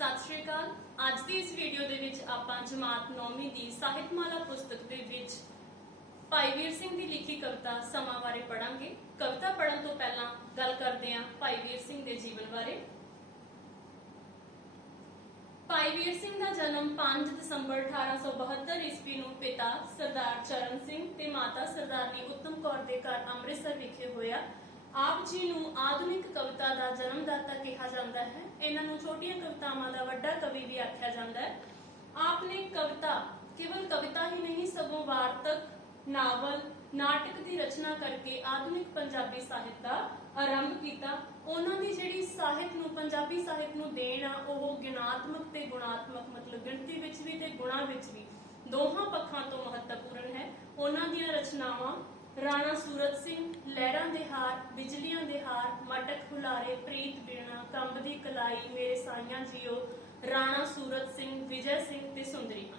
ਸਤਿ ਸ਼੍ਰੀ ਅਕਾਲ। ਅੱਜ ਦੀ ਇਸ ਵੀਡੀਓ ਦੇ ਵਿੱਚ ਆਪਾਂ ਜਮਾਤ 9ਵੀਂ ਦੀ ਸਾਹਿਤਮਾਲਾ ਪੁਸਤਕ ਦੇ ਵਿੱਚ ਭਾਈ ਵੀਰ ਸਿੰਘ ਦੀ ਲਿਖੀ ਕਵਿਤਾ ਸਮਾਂ ਬਾਰੇ ਪੜਾਂਗੇ ਕਵਿਤਾ ਪੜਨ ਤੋਂ ਪਹਿਲਾਂ ਗੱਲ ਕਰਦੇ ਹਾਂ ਭਾਈ ਵੀਰ ਸਿੰਘ ਦੇ ਜੀਵਨ ਬਾਰੇ। ਭਾਈ ਵੀਰ ਸਿੰਘ ਦਾ ਜਨਮ 5 ਦਸੰਬਰ 1872 ਈਸਵੀ ਨੂੰ ਪਿਤਾ ਸਰਦਾਰ ਚਰਨ ਸਿੰਘ ਤੇ ਮਾਤਾ ਸਰਦਾਰਨੀ ਉੱਤਮ ਕੌਰ ਦੇ ਘਰ ਅੰਮ੍ਰਿਤਸਰ ਵਿਖੇ ਹੋਇਆ। ਆਪ ਜੀ ਨੂੰ ਆਧੁਨਿਕ ਕਵਿਤਾ ਦਾ ਜਨਮਦਾਤਾ ਜਾਂਦਾ ਹੈ। ਇਹਨਾਂ ਨੂੰ ਛੋਟੀਆਂ ਕਵਿਤਾਵਾਂ ਦਾ ਵੱਡਾ ਕਵੀ ਵੀ ਆਖਿਆ ਜਾਂਦਾ ਹੈ। ਆਪ ਨੇ ਕਵਿਤਾ, ਕੇਵਲ ਕਵਿਤਾ ਹੀ ਨਹੀਂ, ਸਗੋਂ ਵਾਰਤਕ, ਨਾਵਲ, ਨਾਟਕ ਦੀ ਰਚਨਾ ਕਰਕੇ ਆਧੁਨਿਕ ਪੰਜਾਬੀ ਸਾਹਿਤ ਦਾ ਆਰੰਭ ਕੀਤਾ। ਉਹਨਾਂ ਦੀ ਜਿਹੜੀ ਸਾਹਿਤ ਨੂੰ, ਪੰਜਾਬੀ ਸਾਹਿਤ ਨੂੰ ਦੇਣ ਆ, ਉਹ ਗਿਣਾਤਮਕ ਤੇ ਗੁਣਾਤਮਕ, ਮਤਲਬ ਗਿਣਤੀ ਵਿੱਚ ਵੀ ਤੇ ਗੁਣਾ ਵਿੱਚ ਵੀ ਦੋਹਾਂ ਪੱਖਾਂ ਤੋਂ ਮਹੱਤਵਪੂਰਨ ਹੈ। ਉਹਨਾਂ ਦੀਆਂ ਰਚਨਾਵਾਂ ਰਾਣਾ ਸੂਰਤ ਸਿੰਘ, ਲਹਿਰਾਂ ਦੇ ਹਾਰ, ਬਿਜਲੀਆਂ ਦੇ ਹਾਰ, ਮਟਕ ਹੁਲਾਰੇ, ਪ੍ਰੀਤ ਬੀਣਾ, ਕੰਬ ਕਲਾਈ, ਮੇਰੇ ਸਾਈਆਂ ਜੀਓ, ਰਾਣਾ ਸੂਰਤ ਸਿੰਘ, ਵਿਜੈ ਸਿੰਘ ਤੇ ਸੁੰਦਰੀ ਹਨ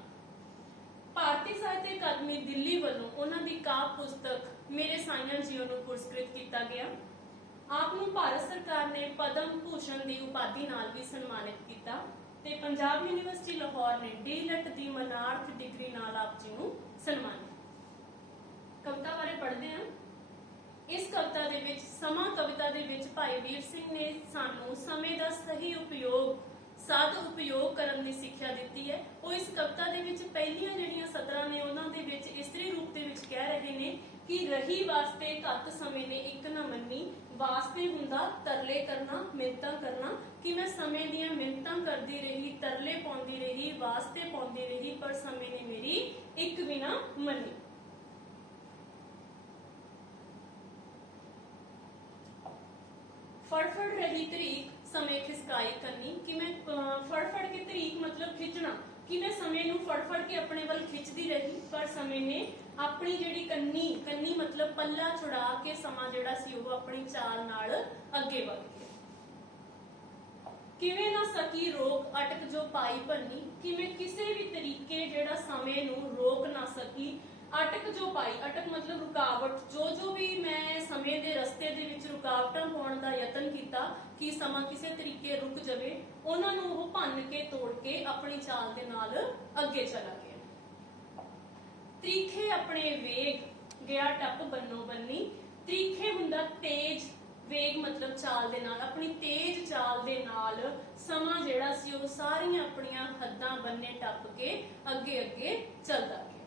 ਭਾਰਤੀ ਸਾਹਿਤ ਅਕਾਦਮੀ ਦਿੱਲੀ ਵੱਲੋਂ ਉਹਨਾਂ ਦੀ ਕਾਵ ਪੁਸਤਕ, ਮੇਰੇ ਸਾਈਆਂ ਜੀਓ ਨੂੰ ਪੁਰਸਕ੍ਰਿਤ ਕੀਤਾ ਗਿਆ। ਆਪ ਨੂੰ ਭਾਰਤ ਸਰਕਾਰ ਨੇ ਪਦਮ ਭੂਸ਼ਣ ਦੀ ਉਪਾਧੀ ਨਾਲ ਵੀ ਸਨਮਾਨਿਤ ਕੀਤਾ ਤੇ ਪੰਜਾਬ ਯੂਨੀਵਰਸਿਟੀ ਲਾਹੌਰ ਨੇ ਡੀਲਿਟ ਦੀ ਮਨਾਰਥ ਡਿਗਰੀ ਨਾਲ ਆਪ ਜੀ ਨੂੰ ਸਨਮਾਨਿਤ ਕਵਿਤਾ ਬਾਰੇ ਪੜ੍ਹਦੇ ਹਾਂ। ਇਸ ਕਵਿਤਾ ਦੇ ਵਿੱਚ, ਸਮਾਂ ਕਵਿਤਾ ਦੇ ਵਿੱਚ ਭਾਈ ਵੀਰ ਸਿੰਘ ਨੇ ਸਾਨੂੰ ਸਮੇਂ ਦਾ ਸਹੀ ਉਪਯੋਗ, ਸਾਧ ਉਪਯੋਗ ਕਰਨ ਦੀ ਸਿੱਖਿਆ ਦਿੱਤੀ ਹੈ। ਉਹ ਇਸ ਕਵਿਤਾ ਦੇ ਵਿੱਚ ਪਹਿਲੀਆਂ ਜਿਹੜੀਆਂ ਸਤਰਾਂ ਨੇ, ਉਹਨਾਂ ਦੇ ਵਿੱਚ ਇਸਤਰੀ ਰੂਪ ਦੇ ਵਿੱਚ ਕਹਿ ਰਹੇ ਨੇ ਕਿ ਰਹੀ ਵਾਸਤੇ ਘੱਟ ਸਮੇਂ ਨੇ ਇੱਕ ਨਾ ਮੰਨੀ, ਵਾਸਤੇ ਹੁੰਦਾ ਤਰਲੇ ਕਰਨਾ ਮਿੰਤਾਂ ਕਰਨਾ। ਕਿ ਮੈਂ ਸਮੇਂ ਦੀਆਂ ਮਿੰਤਾਂ ਕਰਦੀ ਰਹੀ, ਤਰਲੇ ਪਾਉਂਦੀ ਰਹੀ, ਵਾਸਤੇ ਪਾਉਂਦੀ ਰਹੀ, ਪਰ ਸਮੇਂ ਨੇ ਮੇਰੀ ਇੱਕ ਵੀ ਨਾ ਮੰਨੀ। ਫੜਫੜ ਰਹੀ ਤਰੀਕ ਸਮੇਂ ਖਿਸਕਾਈ ਕੰਨੀ ਕਿ ਫੜਫੜ ਕੇ ਤਰੀਕ ਮਤਲਬ ਖਿੱਚਣਾ। ਕਿ ਮੈਂ ਸਮੇਂ ਨੂੰ ਫੜਫੜ ਕੇ ਆਪਣੇ ਵੱਲ ਖਿੱਚਦੀ ਰਹੀ, ਪਰ ਸਮੇਂ ਨੇ ਆਪਣੀ ਜਿਹੜੀ ਕੰਨੀ ਕੰਨੀ ਮਤਲਬ ਪੱਲਾ ਛੁਡਾ ਕੇ ਸਮਾਂ ਜਿਹੜਾ ਸੀ ਉਹ ਆਪਣੀ ਚਾਲ ਨਾਲ ਅੱਗੇ ਵਧ ਗਿਆ। ਕਿਵੇਂ ਨਾ ਸਕੀ ਰੋਕ ਅਟਕ ਜੋ ਪਾਈ ਭੰਨੀ ਕਿਵੇਂ ਕਿਸੇ ਵੀ ਤਰੀਕੇ ਜਿਹੜਾ ਸਮੇਂ ਨੂੰ ਰੋਕ ਨਾ ਸਕੀ ਅਟਕ ਜੋ ਪਾਈ, ਅਟਕ ਮਤਲਬ ਰੁਕਾਵਟ। ਜੋ ਜੋ ਵੀ ਮੈਂ ਸਮੇਂ ਦੇ ਰਸਤੇ ਦੇ ਵਿੱਚ ਰੁਕਾਵਟਾਂ ਪਾਉਣ ਦਾ ਯਤਨ ਕੀਤਾ, ਕਿ ਸਮਾਂ ਕਿਸੇ ਤਰੀਕੇ ਰੁਕ ਜਾਵੇ, ਉਹਨਾਂ ਨੂੰ ਉਹ ਭੰਨ ਕੇ ਤੋੜ ਕੇ ਆਪਣੀ ਚਾਲ ਦੇ ਨਾਲ ਅੱਗੇ ਚਲਾ ਗਿਆ। ਤਰੀਖੇ ਆਪਣੇ ਵੇਗ, ਗਿਆ ਟੱਪ ਬੰਨੋ ਬੰਨੀ। ਤਰੀਖੇ ਹੁੰਦਾ ਤੇਜ਼ ਵੇਗ, ਮਤਲਬ ਚਾਲ ਦੇ ਨਾਲ। ਆਪਣੀ ਤੇਜ਼ ਚਾਲ ਦੇ ਨਾਲ ਸਮਾਂ ਜਿਹੜਾ ਸੀ, ਉਹ ਸਾਰੀਆਂ ਆਪਣੀਆਂ ਹੱਦਾਂ ਬੰਨੇ ਟੱਪ ਕੇ ਅੱਗੇ ਅੱਗੇ ਚੱਲਦਾ ਗਿਆ।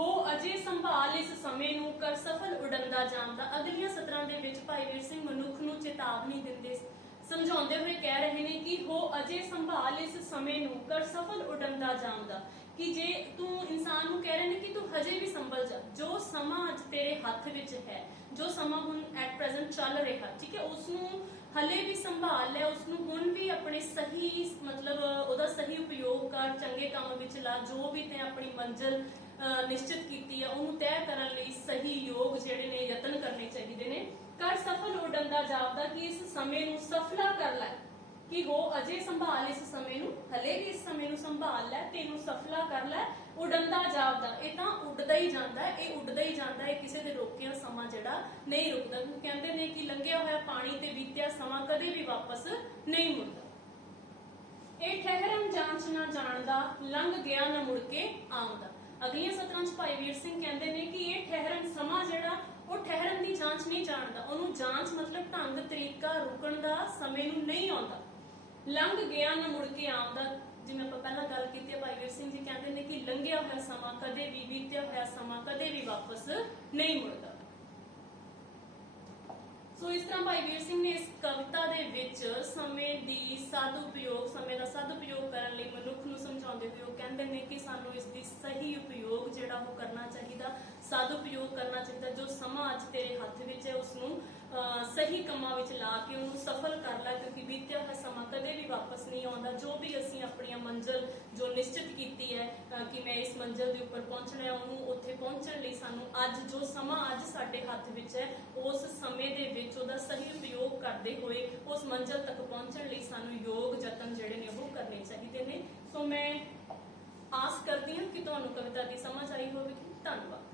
ਹੋ ਅਜੇ ਸੰਭਾਲ ਇਸ ਸਮੇਂ ਨੂੰ ਕਰ ਸਫਲ ਉਡੰਦਾ ਜਾਂਦਾ ਅਗਲੀਆਂ ਸਤਰਾਂ ਦੇ ਵਿੱਚ ਭਾਈ ਵੀਰ ਸਿੰਘ ਮਨੁੱਖ ਨੂੰ ਚੇਤਾਵਨੀ ਦਿੰਦੇ ਸਮਝਾਉਂਦੇ ਹੋਏ ਕਹਿ ਰਹੇ ਨੇ ਕਿ ਹੋ ਅਜੇ ਸੰਭਾਲ ਇਸ ਸਮੇਂ ਨੂੰ ਕਰ ਸਫਲ ਉਡੰਦਾ ਜਾਂਦਾ ਕਿ ਜੇ ਤੂੰ ਇਨਸਾਨ ਨੂੰ ਕਹਿ ਰਹੇ ਨੇ ਕਿ ਤੂੰ ਹਜੇ ਵੀ ਸੰਭਲ ਜਾ, ਜੋ ਸਮਾਂ ਅੱਜ ਤੇਰੇ ਹੱਥ ਵਿੱਚ ਹੈ, ਜੋ ਸਮਾਂ ਹੁਣ ਐਟ ਪ੍ਰੈਜ਼ੈਂਟ ਚੱਲ ਰਿਹਾ, ਠੀਕ ਹੈ ਉਸ ਨੂੰ ਹਲੇ ਵੀ ਸੰਭਾਲ ਲੈ ਉਸ ਨੂੰ ਹੁਣ ਵੀ ਆਪਣੇ ਸਹੀ ਮਤਲਬ ਉਹਦਾ ਸਹੀ ਉਪਯੋਗ ਕਰ, ਚੰਗੇ ਕੰਮ ਵਿੱਚ ਲਾ, ਜੋ ਵੀ ਤੇ ਆਪਣੀ ਮੰਜ਼ਿਲ ਨਿਸ਼ਚਿਤ ਕੀਤੀ ਹੈ ਉਹਨੂੰ ਤੈਅ ਕਰਨ ਲਈ ਸਹੀ ਯੋਗ ਜਿਹੜੇ ਨੇ ਯਤਨ ਕਰਨੇ ਚਾਹੀਦੇ ਨੇ। ਕਰ ਸਫਲ ਉਡੰਦਾ ਜਾਪਦਾ ਕਿ ਇਸ ਸਮੇਂ ਨੂੰ ਸਫਲਾ ਕਰ ਲੈ, ਕਿ ਹੋ ਅਜੇ ਸੰਭਾਲ ਇਸ ਸਮੇਂ ਨੂੰ, ਹਲੇ ਵੀ ਇਸ ਸਮੇਂ ਨੂੰ ਸੰਭਾਲ ਲੈ ਤੈਨੂੰ ਸਫਲਾ ਕਰ ਲੈ। ਉਡੰਦਾ ਜਾਪਦਾ, ਇਹ ਤਾਂ ਉੱਡਦਾ ਹੀ ਜਾਂਦਾ ਹੈ ਇਹ ਉੱਡਦਾ ਹੀ ਜਾਂਦਾ ਹੈ ਕਿਸੇ ਦੇ ਰੋਕਿਆ ਸਮਾਂ ਜਿਹੜਾ ਨਹੀਂ ਰੁਕਦਾ। ਕਿਉਂਕਿ ਕਹਿੰਦੇ ਨੇ ਕਿ ਲੰਘਿਆ ਹੋਇਆ ਪਾਣੀ ਤੇ ਬੀਤਿਆ ਸਮਾਂ ਕਦੇ ਵੀ ਵਾਪਸ ਨਹੀਂ ਮੁੜਦਾ। ਇਹ ਠਹਿਰਨ ਜਾਂਚ ਨਾ ਜਾਣਦਾ, ਲੰਘ ਗਿਆ ਨਾ ਮੁੜ ਕੇ ਆਉਂਦਾ। ਅਗਲੀਆਂ ਸਤਰਾਂ ਚ ਭਾਈ ਵੀਰ ਸਿੰਘ ਕਹਿੰਦੇ ਨੇ ਕਿ ਇਹ ਠਹਿਰਨ ਸਮਾਂ ਜਿਹੜਾ, ਉਹ ਠਹਿਰਨ ਦੀ ਜਾਂਚ ਨਹੀਂ ਜਾਣਦਾ। ਉਹਨੂੰ ਜਾਂਚ ਮਤਲਬ ਢੰਗ, ਤਰੀਕਾ ਰੁਕਣ ਦਾ ਸਮੇਂ ਨੂੰ ਨਹੀਂ ਆਉਂਦਾ। ਲੰਘ ਗਿਆ ਨਾ ਮੁੜ ਕੇ ਆਉਂਦਾ। ਜਿਵੇਂ ਆਪਾਂ ਪਹਿਲਾਂ ਗੱਲ ਕੀਤੀ ਹੈ, ਭਾਈ ਵੀਰ ਸਿੰਘ ਜੀ ਕਹਿੰਦੇ ਨੇ ਕਿ ਲੰਘਿਆ ਹੋਇਆ ਸਮਾਂ ਕਦੇ ਵੀ ਬੀਤਿਆ ਹੋਇਆ ਸਮਾਂ ਕਦੇ ਵੀ ਵਾਪਸ ਨਹੀਂ ਮੁੜਦਾ। ਸੋ ਇਸ ਤਰ੍ਹਾਂ ਭਾਈ ਵੀਰ ਸਿੰਘ ਨੇ ਇਸ ਕਵਿਤਾ ਦੇ ਵਿੱਚ ਸਮੇਂ ਦੀ ਸਦ ਉਪਯੋਗ ਸਮੇਂ ਦਾ ਸਦ ਉਪਯੋਗ ਕਰਨ ਲਈ ਮਨੁੱਖ ਨੂੰ ਸਮਝਾਉਂਦੇ ਹੋਏ ਉਹ ਕਹਿੰਦੇ ਨੇ ਕਿ ਸਾਨੂੰ ਇਸ ਦੀ ਸਹੀ ਉਪਯੋਗ ਜਿਹੜਾ ਉਹ ਕਰਨਾ ਚਾਹੀਦਾ ਸਦ ਉਪਯੋਗ ਕਰਨਾ ਚਾਹੀਦਾ, ਜੋ ਸਮਾਂ ਅੱਜ ਤੇਰੇ ਹੱਥ ਵਿੱਚ ਹੈ ਉਸ ਨੂੰ ਸਹੀ ਕੰਮਾਂ ਵਿੱਚ ਲਾ ਕੇ ਉਹਨੂੰ ਸਫਲ ਕਰ ਲੈ, ਕਿਉਂਕਿ ਬੀਤਿਆ ਹੋਇਆ ਸਮਾਂ ਕਦੇ ਵੀ ਵਾਪਸ ਨਹੀਂ ਆਉਂਦਾ। ਜੋ ਵੀ ਅਸੀਂ ਆਪਣੀਆਂ ਮੰਜ਼ਿਲ, ਜੋ ਨਿਸ਼ਚਿਤ ਕੀਤੀ ਹੈ ਕਿ ਮੈਂ ਇਸ ਮੰਜ਼ਿਲ ਦੇ ਉੱਪਰ ਪਹੁੰਚਣਾ ਹੈ, ਉਹਨੂੰ ਉੱਥੇ ਪਹੁੰਚਣ ਲਈ ਸਾਨੂੰ ਅੱਜ ਜੋ ਸਮਾਂ ਅੱਜ ਸਾਡੇ ਹੱਥ ਵਿੱਚ ਹੈ, ਉਸ ਸਮੇਂ ਦੇ ਵਿੱਚ ਉਹਦਾ ਸਹੀ ਉਪਯੋਗ ਕਰਦੇ ਹੋਏ ਉਸ ਮੰਜ਼ਿਲ ਤੱਕ ਪਹੁੰਚਣ ਲਈ ਸਾਨੂੰ ਯੋਗ, ਯਤਨ ਜਿਹੜੇ ਨੇ ਉਹ ਕਰਨੇ ਚਾਹੀਦੇ ਨੇ। ਸੋ ਮੈਂ ਆਸ ਕਰਦੀ ਹਾਂ ਕਿ ਤੁਹਾਨੂੰ ਕਵਿਤਾ ਦੀ ਸਮਝ ਆਈ ਹੋਵੇਗੀ। ਧੰਨਵਾਦ।